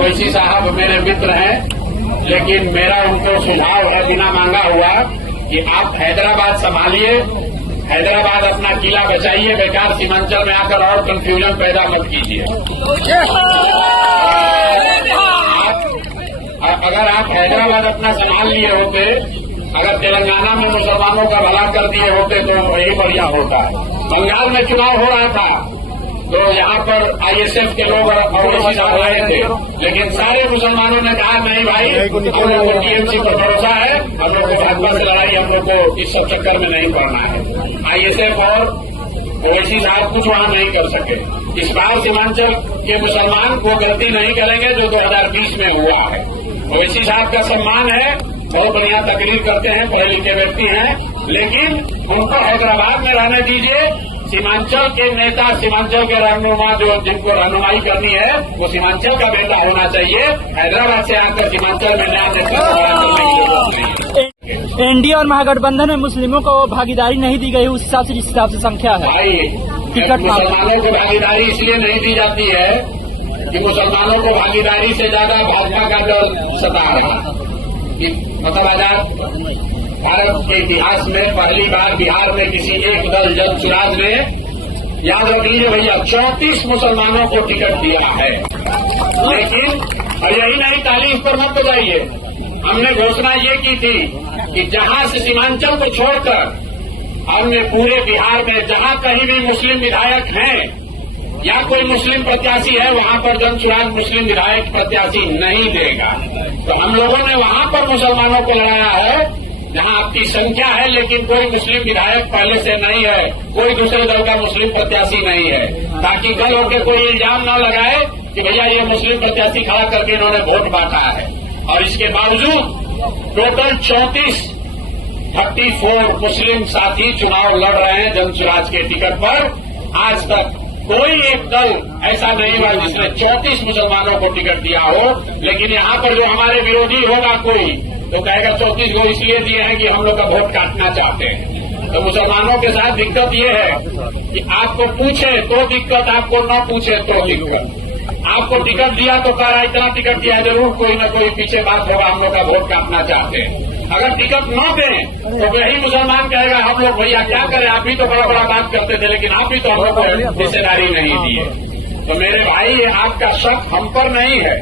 ओवैसी साहब मेरे मित्र हैं, लेकिन मेरा उनको सुझाव है बिना मांगा हुआ कि आप हैदराबाद संभालिए, हैदराबाद अपना किला बचाइए, बेकार सीमांचल में आकर और कंफ्यूजन पैदा मत कीजिए। अगर आप हैदराबाद अपना संभाल लिए होते, अगर तेलंगाना में मुसलमानों का भला कर दिए होते तो यही बढ़िया होता। बंगाल में चुनाव हो रहा था तो यहाँ पर आईएसएफ के लोग ओवैसी साहब आए थे, लेकिन सारे मुसलमानों ने कहा नहीं भाई, हम लोग को टीएमसी पर भरोसा है, हम लोग को भाजपा से लड़ाई, हम लोग को इस सब चक्कर में नहीं पड़ना है। आईएसएफ और ओवैसी साहब कुछ वहां नहीं कर सके। इस बार सीमांचल के मुसलमान वो गलती नहीं करेंगे जो 2020 में हुआ है। ओवैसी साहब का सम्मान है, बहुत बढ़िया तकरीर करते हैं, पढ़े लिखे व्यक्ति हैं, लेकिन उनको हैदराबाद में रहने दीजिए। सीमांचल के नेता, सीमांचल के रहनुमा जो जिनको रहनुमाई करनी है वो सीमांचल का बेटा होना चाहिए। हैदराबाद से आकर सीमांचल में नया नेतृत्व। एनडीए और महागठबंधन में मुस्लिमों को भागीदारी नहीं दी गई, उस हिसाब से जिस हिसाब से संख्या है भाई, मुसलमानों को भागीदारी इसलिए नहीं दी जाती है कि मुसलमानों को भागीदारी से ज्यादा भाजपा का दल सता रहा। मतलब आजाद भारत के इतिहास में पहली बार बिहार में किसी एक दल जनसुराज ने, याद रख लीजिए भैया, 34 मुसलमानों को टिकट दिया है। लेकिन और यही नहीं, ताली इस पर मत बजाइए, हमने घोषणा ये की थी कि जहां से सीमांचल को छोड़कर हमने पूरे बिहार में जहां कहीं भी मुस्लिम विधायक हैं या कोई मुस्लिम प्रत्याशी है, वहां पर जनसुराज मुस्लिम विधायक प्रत्याशी नहीं देगा। तो हम लोगों ने वहां पर मुसलमानों को लड़ाया है जहां आपकी संख्या है, लेकिन कोई मुस्लिम विधायक पहले से नहीं है, कोई दूसरे दल का मुस्लिम प्रत्याशी नहीं है, ताकि कल होकर कोई इल्जाम न लगाए कि भैया ये मुस्लिम प्रत्याशी खड़ा करके इन्होंने वोट बांटा है। और इसके बावजूद टोटल 34 मुस्लिम साथी चुनाव लड़ रहे हैं जनसुराज के टिकट पर। आज तक कोई एक दल ऐसा नहीं हुआ जिसने 34 मुसलमानों को टिकट दिया हो। लेकिन यहाँ पर जो हमारे विरोधी होगा कोई, तो कहेगा 34 को इसलिए दिए हैं कि हम लोग का वोट काटना चाहते हैं। तो मुसलमानों के साथ दिक्कत ये है कि आपको पूछे तो दिक्कत, आपको न पूछे तो दिक्कत। आपको टिकट दिया तो कह रहा इतना टिकट दिया, जरूर कोई न कोई पीछे बात होगा, हम लोग का वोट काटना चाहते हैं। अगर टिकट न दें तो वही मुसलमान कहेगा हम लोग भैया क्या करें, आप भी तो बड़ा बड़ा बात करते थे, लेकिन आप भी तो हम लोग को हिस्सेदारी नहीं दिए। तो मेरे भाई, ये आपका शक हम पर नहीं है,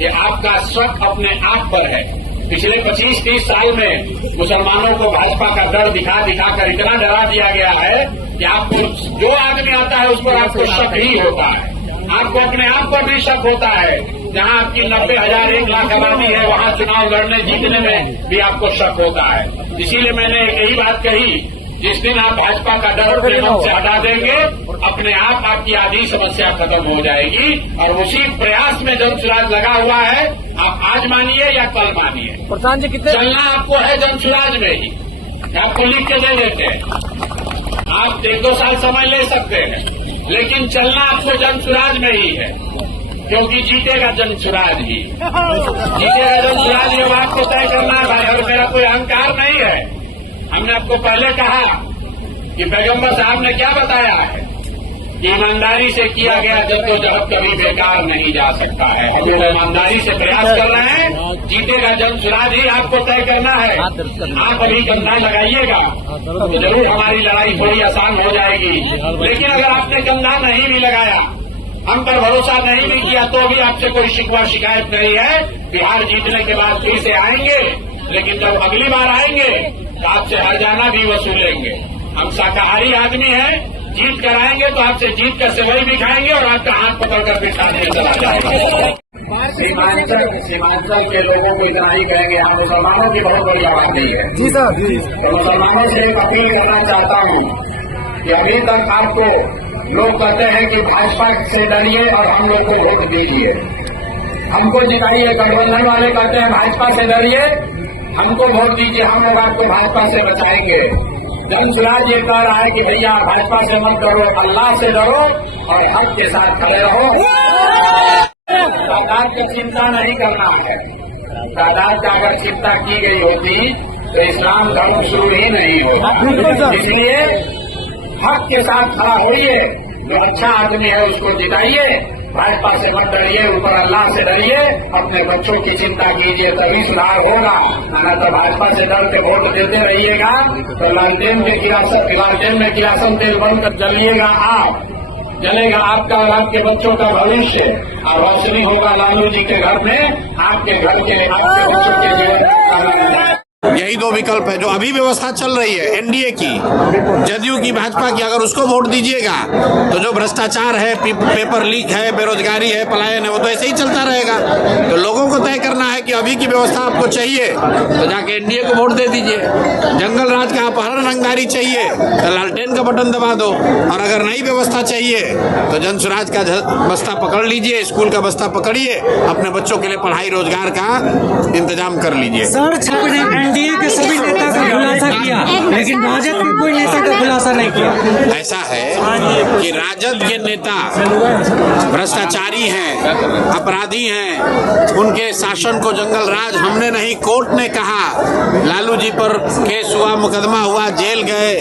ये आपका शक अपने आप पर है। पिछले 25-30 साल में मुसलमानों को भाजपा का डर दिखा दिखाकर इतना डरा दिया गया है कि आपको जो आदमी आता है उस पर आपको शक ही होता है। आपको अपने आप पर भी शक होता है। जहां आपकी 90,000 1 लाख आबादी है, वहां चुनाव लड़ने जीतने में भी आपको शक होता है। इसीलिए मैंने यही बात कही, जिस दिन आप भाजपा का डर अपने मन से हटा देंगे, अपने आप आपकी आधी समस्या खत्म हो जाएगी। और उसी प्रयास में जनसुराज लगा हुआ है। आप आज मानिए या कल मानिए, प्रधान जी कितने चलना आपको है जनसुराज में ही। आपको लिख के दे देते हैं, आप 1-2 साल समय ले सकते हैं, लेकिन चलना आपको जनसुराज में ही है, क्योंकि जीतेगा जनसुराज ही, जीतेगा जनसुराज ही। आपको तय करना है भाई, और मेरा कोई अहंकार नहीं है। हमने आपको पहले कहा कि पैगंबर साहब ने क्या बताया है कि ईमानदारी से किया गया जद्दोजहद कभी बेकार नहीं जा सकता है। हम लोग ईमानदारी से प्रयास कर रहे हैं, जीतेगा जनसुराज ही आपको तय करना है। आप अभी कंधा लगाइएगा तो जरूर हमारी लड़ाई थोड़ी आसान हो जाएगी। लेकिन अगर आपने कंधा नहीं भी लगाया, हम पर भरोसा नहीं भी किया, तो भी आपसे कोई शिकवा शिकायत नहीं है। बिहार जीतने के बाद फिर से आएंगे, लेकिन जब अगली बार आएंगे तो आपसे हरजाना भी वसूलेंगे। हम शाकाहारी आदमी हैं, जीत कर आएंगे तो आपसे जीत कर सेवई भी खाएंगे और आपका हाथ पकड़कर बिठा दिया चला जाएगा। सीमांचल के लोगों को इतना ही कहेंगे, हम मुसलमानों की बहुत बड़ी आवाज नहीं है। जी सर, जी। तो मुसलमानों से एक अपील करना चाहता हूँ कि अभी तक आपको लोग कहते हैं कि भाजपा से डरिए और हम लोग को वोट दीजिए, हमको जिताइए। गठबंधन वाले कहते हैं भाजपा से डरिए, हमको वोट दीजिए, हम लोग आपको भाजपा से बचाएंगे। जनसुराज ये कह रहा है कि भैया भाजपा से मत डरो, अल्लाह से डरो और हक के साथ खड़े रहो। तादाद की चिंता नहीं करना है। तादाद का अगर चिंता की गई होती तो इस्लाम धर्म शुरू ही नहीं होता। इसलिए हक के साथ खड़ा होइए, जो अच्छा आदमी है उसको जिताइए भाजपा से मत डरिए, ऊपर अल्लाह से डरिए, अपने बच्चों की चिंता कीजिए, तभी सुधार होगा। ना तो भाजपा से डर के वोट देते रहिएगा तो लालटेन में किरासन तेल बनकर जलिएगा आप, जलेगा आपका और आपके बच्चों का भविष्य, और रोशनी होगा लालू जी के घर में, आपके घर के, आपके बच्चों के जीवन। यही दो विकल्प है जो अभी व्यवस्था चल रही है एनडीए की, जदयू की, भाजपा की। अगर उसको वोट दीजिएगा तो जो भ्रष्टाचार है, पेपर लीक है, बेरोजगारी है, पलायन है, वो तो ऐसे ही चलता रहेगा। तो लोगों को तय करना है कि अभी की व्यवस्था आपको चाहिए तो जाके एनडीए को वोट दे दीजिए। जंगल राज का अपहरण रंगदारी चाहिए तो लालटेन का बटन दबा दो, और अगर नई व्यवस्था चाहिए तो जन स्वराज का बस्ता पकड़ लीजिए, स्कूल का बस्ता पकड़िए, अपने बच्चों के लिए पढ़ाई रोजगार का इंतजाम कर लीजिए। एनडीए के सभी नेता का खुलासा किया, लेकिन राजद के कोई नेता का खुलासा नहीं किया। ऐसा है कि राजद के नेता भ्रष्टाचारी हैं, अपराधी हैं, उनके शासन को जंगल राज हमने नहीं, कोर्ट ने कहा। लालू जी पर केस हुआ, मुकदमा हुआ, जेल गए,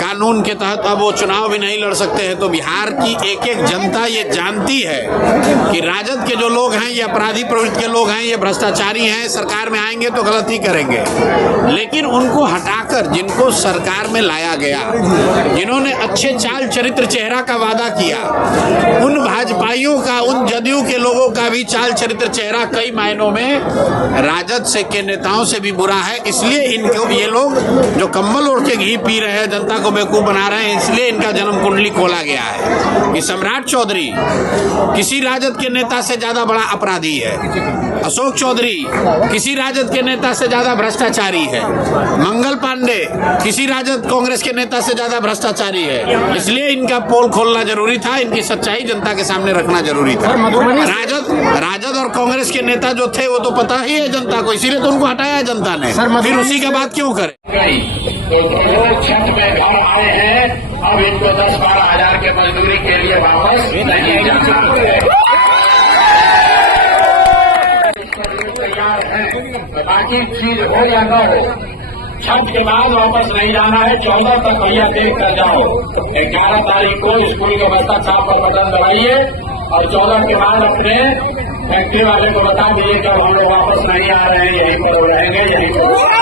कानून के तहत अब वो चुनाव भी नहीं लड़ सकते हैं। तो बिहार की एक एक जनता ये जानती है कि राजद के जो लोग हैं ये अपराधी प्रवृत्ति के लोग हैं, ये भ्रष्टाचारी हैं, सरकार में आएंगे तो गलत ही करेंगे। लेकिन उनको हटाकर जिनको सरकार में लाया गया, जिन्होंने अच्छे चाल चरित्र चेहरा का वादा किया, उन भाजपाइयों का, उन जदयू के लोगों का भी चाल चरित्र चेहरा कई मायनों में राजद से के नेताओं से भी बुरा है। इसलिए इनको ये लोग जो कंबल ओढ़ के घी पी रहे हैं, जनता को बेवकूफ बना रहे हैं, इसलिए इनका जन्म कुंडली खोला गया है कि सम्राट चौधरी किसी राजद के नेता से ज्यादा बड़ा अपराधी है, अशोक चौधरी किसी राजद के नेता से ज्यादा भ्रष्टाचारी है, मंगल पांडे किसी राजद कांग्रेस के नेता से ज्यादा भ्रष्टाचारी है। इसलिए इनका पोल खोलना जरूरी था, इनकी सच्चाई जनता के सामने रखना जरूरी था। राजद और कांग्रेस के नेता जो थे वो तो पता ही है जनता को, इसीलिए तो उनको हटाया है जनता ने, फिर उसी का बात क्यों करे। तो जो लोग छठ में घर आए हैं अब इनको 10-12 हजार के मजदूरी के लिए वापस नहीं जाना है। तैयार है, बाकी चीज हो या न हो, छठ के बाद वापस नहीं जाना है। 14 तक भैया देख कर जाओ, 11 तारीख को स्कूल के बस्ता छाप पर बटन दबाइए और 14 के बाद अपने फैक्ट्री वाले को बता दीजिए कि अब हम लोग वापस नहीं आ रहे हैं, यहीं पर रहेंगे, यहीं पर